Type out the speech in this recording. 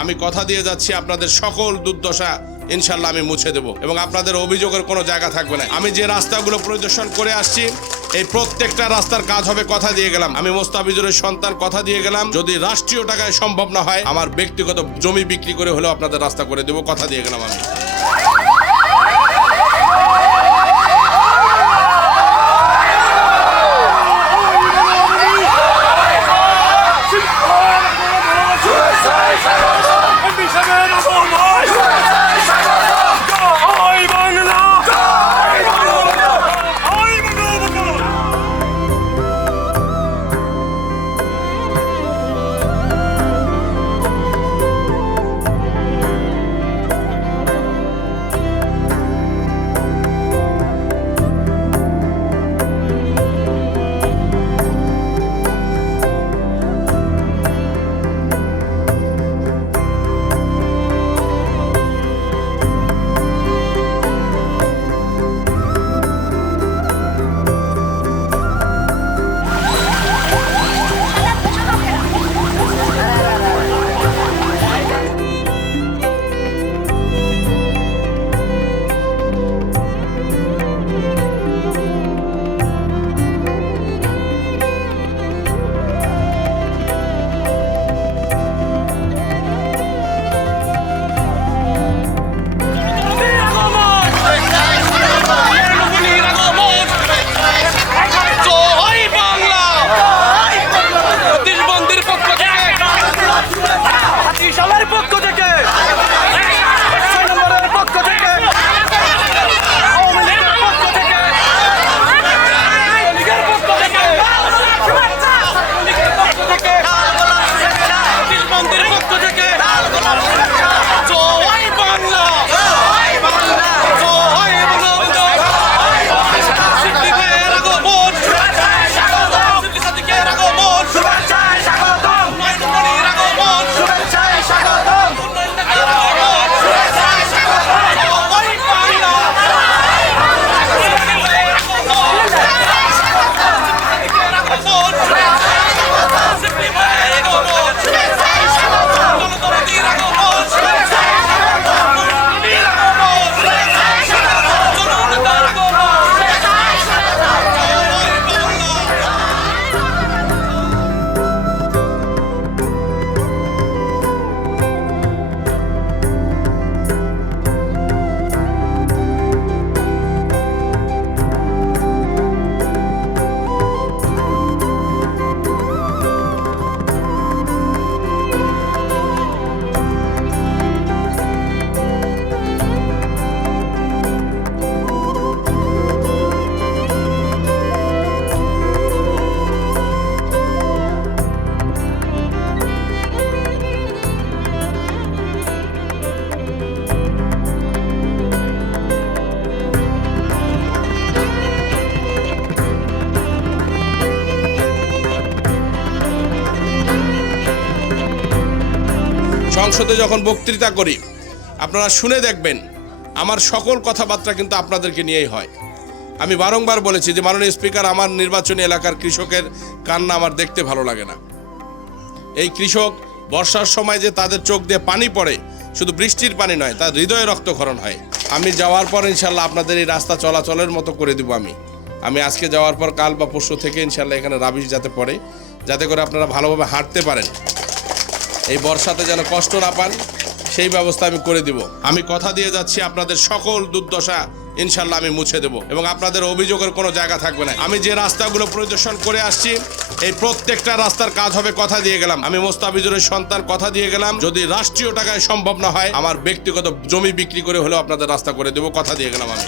আমি কথা দিয়ে যাচ্ছি আপনাদের সকল দুর্দশা ইনশাল্লাহ আমি মুছে দেব এবং আপনাদের অভিযোগের কোনো জায়গা থাকবে না। আমি যে রাস্তাগুলো পরিদর্শন করে আসছি, এই প্রত্যেকটা রাস্তার কাজ হবে কথা দিয়ে গেলাম। আমি মোস্তাফিজুরের সন্তান কথা দিয়ে গেলাম। যদি রাষ্ট্রীয় টাকায় সম্ভব না হয়, আমার ব্যক্তিগত জমি বিক্রি করে হলেও আপনাদের রাস্তা করে দেবো, কথা দিয়ে গেলাম আমি। সংসদে যখন বক্তৃতা করি, আপনারা শুনে দেখবেন, আমার সকল কথাবার্তা কিন্তু আপনাদেরকে নিয়েই হয়। আমি বারংবার বলেছি যে, মাননীয় স্পিকার, আমার নির্বাচনী এলাকার কৃষকের কান্না আমার দেখতে ভালো লাগে না। এই কৃষক বর্ষার সময় যে তাদের চোখ দিয়ে পানি পড়ে, শুধু বৃষ্টির পানি নয়, তার হৃদয়ে রক্তক্ষরণ হয়। আমি যাওয়ার পর ইনশাল্লাহ আপনাদের এই রাস্তা চলাচলের মতো করে দিব আমি। আমি আজকে যাওয়ার পর কাল বা পরশু থেকে ইনশাল্লাহ এখানে রাবিশ যাতে পড়ে, যাতে করে আপনারা ভালোভাবে হাঁটতে পারেন। এই বর্ষাতে যেন কষ্ট না পান, সেই ব্যবস্থা আমি করে দিব। আমি কথা দিয়ে যাচ্ছি, আপনাদের সকল দুর্দশা ইনশাল্লাহ আমি মুছে দেব এবং আপনাদের অভিযোগের কোনো জায়গা থাকবে না। আমি যে রাস্তাগুলো পরিদর্শন করে আসছি, এই প্রত্যেকটা রাস্তার কাজ হবে কথা দিয়ে গেলাম। আমি মোস্তাফিজুরের সন্তান, কথা দিয়ে গেলাম। যদি রাষ্ট্রীয় টাকায় সম্ভব না হয়, আমার ব্যক্তিগত জমি বিক্রি করে হলেও আপনাদের রাস্তা করে দেবো, কথা দিয়ে গেলাম আমি।